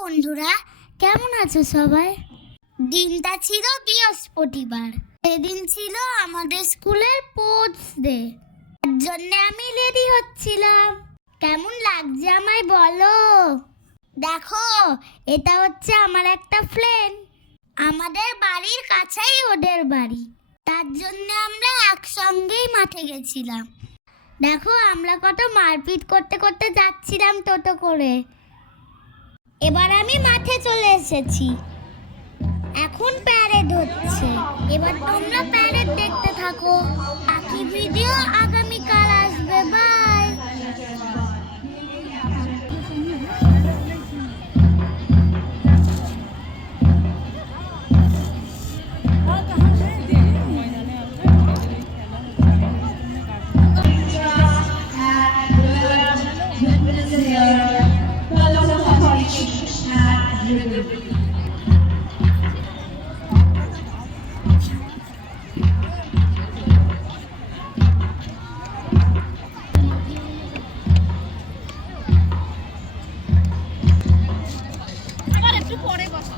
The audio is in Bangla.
বন্ধুরা, কেমন আছো সবাই? দিনটা ছিল বৃহস্পতিবার। সেদিন ছিল আমাদের স্কুলের স্পোর্টস ডে। তার জন্য আমি রেডি হচ্ছিলাম। কেমন লাগছে আমায় বলো? দেখো, এটা হচ্ছে আমার একটা ফ্রেন্ড। আমাদের বাড়ির কাছেই ওদের বাড়ি। তার জন্য আমরা একসঙ্গেই মাঠে গেছিলাম। দেখো, আমরা কত মারপিট করতে করতে যাচ্ছিলাম টোটো করে। এবার আমি মাঠে চলে এসেছি। এখন প্যারেড হচ্ছে। এবার তোমরা প্যারেড দেখতে থাকো। বাকি ভিডিও আগামীকাল আসবে। বাই। একটু পরে বসা।